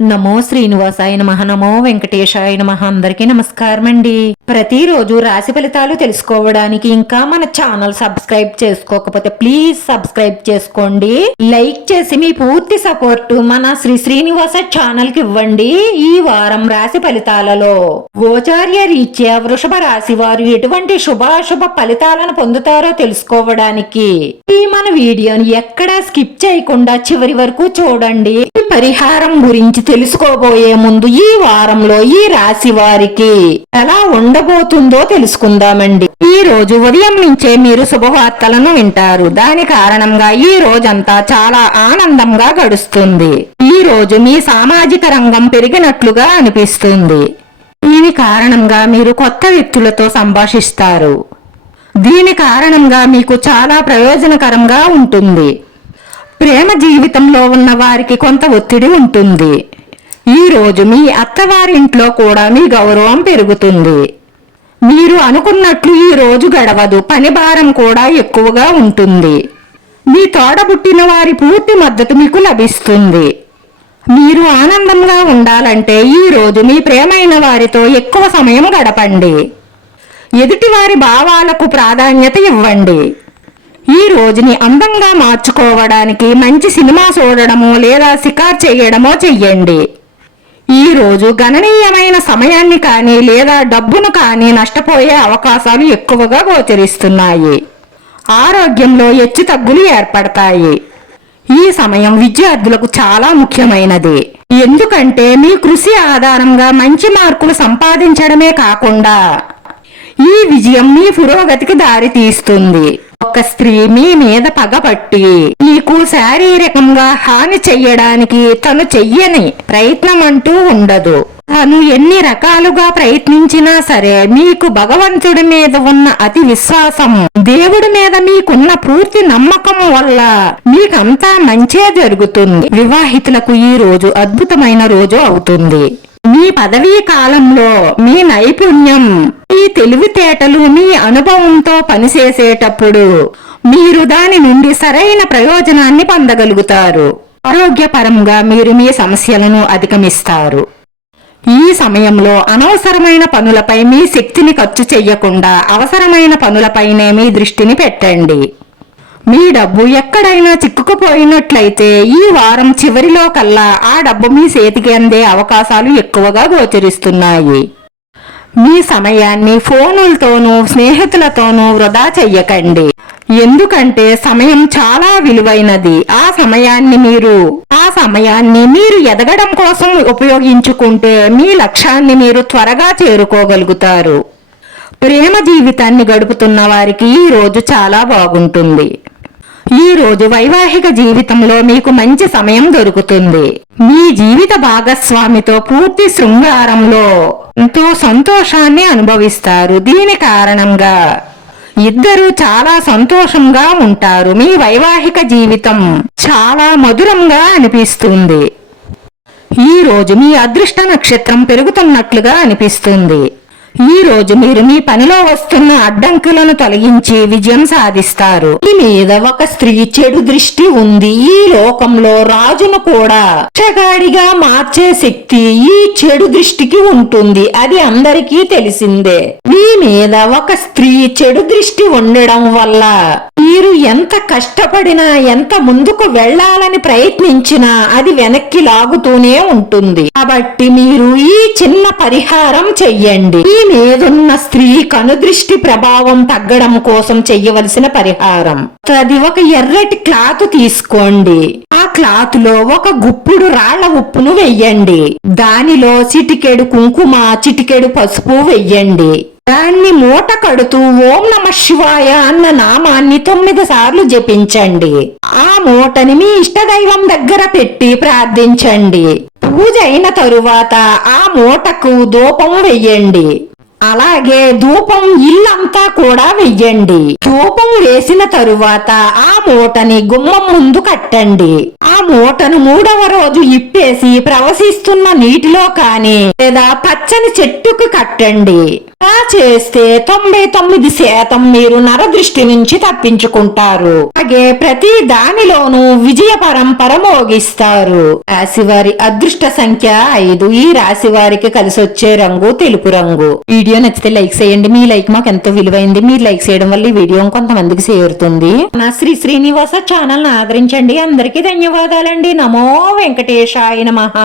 నమో శ్రీనివాసాయ నమః. నమో వెంకటేశాయ నమః. అందరికీ నమస్కారం అండి. ప్రతిరోజు రాశి ఫలితాలు తెలుసుకోవడానికి ఇంకా మన ఛానల్ సబ్స్క్రైబ్ చేసుకోకపోతే ప్లీజ్ సబ్స్క్రైబ్ చేసుకోండి. లైక్ చేసి మీ పూర్తి సపోర్ట్ మన శ్రీనివాస ఛానల్ కి ఇవ్వండి. ఈ వారం రాశి ఫలితాలలో గోచార్య రీత్యా వృషభ రాశి వారు ఎటువంటి శుభాశుభ ఫలితాలను పొందుతారో తెలుసుకోవడానికి ఈ మన వీడియోని ఎక్కడా స్కిప్ చేయకుండా చివరి వరకు చూడండి. పరిహారం గురించి తెలుసుకోబోయే ముందు ఈ వారంలో ఈ రాశి వారికి ఎలా ఉండబోతుందో తెలుసుకుందామండి. ఈ రోజు ఉదయం నుంచే మీరు శుభవార్తలను వింటారు. దాని కారణంగా ఈ రోజంతా చాలా ఆనందంగా గడుస్తుంది. ఈ రోజు మీ సామాజిక రంగం పెరిగినట్లుగా అనిపిస్తుంది. దీని కారణంగా మీరు కొత్త వ్యక్తులతో సంభాషిస్తారు. దీని కారణంగా మీకు చాలా ప్రయోజనకరంగా ఉంటుంది. ప్రేమ జీవితంలో ఉన్న వారికి కొంత ఒత్తిడి ఉంటుంది. ఈ రోజు మీ అత్తవారింట్లో కూడా మీ గౌరవం పెరుగుతుంది. మీరు అనుకున్నట్లు ఈ రోజు గడవదు. పని భారం కూడా ఎక్కువగా ఉంటుంది. మీ తోడబుట్టిన వారి పూర్తి మద్దతు మీకు లభిస్తుంది. మీరు ఆనందంగా ఉండాలంటే ఈ రోజు మీ ప్రేమైన వారితో ఎక్కువ సమయం గడపండి. ఎదుటి వారి భావాలకు ప్రాధాన్యత ఇవ్వండి. ఈ రోజుని అందంగా మార్చుకోవడానికి మంచి సినిమా చూడడమో లేదా షికారు చేయడమో చెయ్యండి. ఈ రోజు గణనీయమైన సమయాన్ని కానీ లేదా డబ్బును కానీ నష్టపోయే అవకాశాలు ఎక్కువగా గోచరిస్తున్నాయి. ఆరోగ్యంలో హెచ్చుతగ్గులు ఏర్పడతాయి. ఈ సమయం విద్యార్థులకు చాలా ముఖ్యమైనది. ఎందుకంటే మీ కృషి ఆధారంగా మంచి మార్కులు సంపాదించడమే కాకుండా ఈ విజయం మీ పురోగతికి దారి తీస్తుంది. ఒక స్త్రీ మీ మీద పగపట్టి మీకు శారీరకంగా హాని చెయ్యడానికి తను చెయ్యని ప్రయత్నం అంటూ ఉండదు. తను ఎన్ని రకాలుగా ప్రయత్నించినా సరే మీకు భగవంతుడి మీద ఉన్న అతి విశ్వాసం, దేవుడి మీద మీకున్న పూర్తి నమ్మకం వల్ల మీకంతా మంచే జరుగుతుంది. వివాహితులకు ఈ రోజు అద్భుతమైన రోజు అవుతుంది. మీ పదవీ కాలంలో మీ నైపుణ్యం, మీ తెలివితేటలు, మీ అనుభవంతో పనిచేసేటప్పుడు మీరు దాని నుండి సరైన ప్రయోజనాన్ని పొందగలుగుతారు. ఆరోగ్యపరంగా మీరు మీ సమస్యలను అధిగమిస్తారు. ఈ సమయంలో అనవసరమైన పనులపై మీ శక్తిని ఖర్చు చెయ్యకుండా అవసరమైన పనులపైనే మీ దృష్టిని పెట్టండి. మీ డబ్బు ఎక్కడైనా చిక్కుకుపోయినట్లయితే ఈ వారం చివరిలో కల్లా ఆ డబ్బు మీ చేతికి అందే అవకాశాలు ఎక్కువగా గోచరిస్తున్నాయి. మీ సమయాన్ని ఫోనులతోనూ స్నేహితులతోనూ వృధా చెయ్యకండి. ఎందుకంటే సమయం చాలా విలువైనది. ఆ సమయాన్ని మీరు ఎదగడం కోసం ఉపయోగించుకుంటే మీ లక్ష్యాన్ని మీరు త్వరగా చేరుకోగలుగుతారు. ప్రేమ జీవితాన్ని గడుపుతున్న వారికి ఈ రోజు చాలా బాగుంటుంది. ఈ రోజు వైవాహిక జీవితంలో మీకు మంచి సమయం దొరుకుతుంది. మీ జీవిత భాగస్వామితో పూర్తి శృంగారంలో ఎంతో సంతోషాన్ని అనుభవిస్తారు. దీని కారణంగా ఇద్దరు చాలా సంతోషంగా ఉంటారు. మీ వైవాహిక జీవితం చాలా మధురంగా అనిపిస్తుంది. ఈ రోజు మీ అదృష్ట నక్షత్రం పెరుగుతున్నట్లుగా అనిపిస్తుంది. ఈ రోజు మీరు మీ పనిలో వస్తున్న అడ్డంకులను తొలగించి విజయం సాధిస్తారు. మీ మీద ఒక స్త్రీ చెడు దృష్టి ఉంది. ఈ లోకంలో రాజును కూడా చెగాడిగా మార్చే శక్తి ఈ చెడు దృష్టికి ఉంటుంది. అది అందరికీ తెలిసిందే. మీ మీద ఒక స్త్రీ చెడు దృష్టి ఉండడం వల్ల మీరు ఎంత కష్టపడినా, ఎంత ముందుకు వెళ్లాలని ప్రయత్నించినా అది వెనక్కి లాగుతూనే ఉంటుంది. కాబట్టి మీరు ఈ చిన్న పరిహారం చెయ్యండి. మీ మీదున్న స్త్రీ కనుదృష్టి ప్రభావం తగ్గడం కోసం చెయ్యవలసిన పరిహారం. అది ఒక ఎర్రటి క్లాత్ తీసుకోండి. ఆ క్లాత్ లో ఒక గుప్పుడు రాళ్ల ఉప్పును వెయ్యండి. దానిలో చిటికెడు కుంకుమ, చిటికెడు పసుపు వెయ్యండి. దాన్ని మూట కడుతూ ఓం నమః శివాయ అన్న నామాన్ని 9 సార్లు జపించండి. ఆ మూటని మీ ఇష్టదైవం దగ్గర పెట్టి ప్రార్థించండి. పూజ అయిన తరువాత ఆ మూటకు ధూపం వెయ్యండి. అలాగే ధూపం ఇల్లంతా కూడా వెయ్యండి. ధూపం వేసిన తరువాత ఆ మూటని గుమ్మం ముందు కట్టండి. ఆ మూటను 3వ రోజు ఇప్పేసి ప్రవహిస్తున్న నీటిలో కానీ లేదా పచ్చని చెట్టుకు కట్టండి. అలా చేస్తే 99% మీరు నరదృష్టి నుంచి తప్పించుకుంటారు. అలాగే ప్రతి దానిలోనూ విజయ పరంపర మోగిస్తారు. రాశివారి అదృష్ట సంఖ్య 5. ఈ రాశి వారికి కలిసి వచ్చే రంగు తెలుపు రంగు. వీడియో నచ్చితే లైక్ చేయండి. మీ లైక్ మాకు ఎంతో విలువైంది. మీరు లైక్ చేయడం వల్ల ఈ వీడియో కొంతమందికి చేరుతుంది. నా శ్రీ శ్రీనివాస ఛానల్ ఆదరించండి. అందరికీ ధన్యవాదాలండి. నమో వెంకటేశాయ నమః.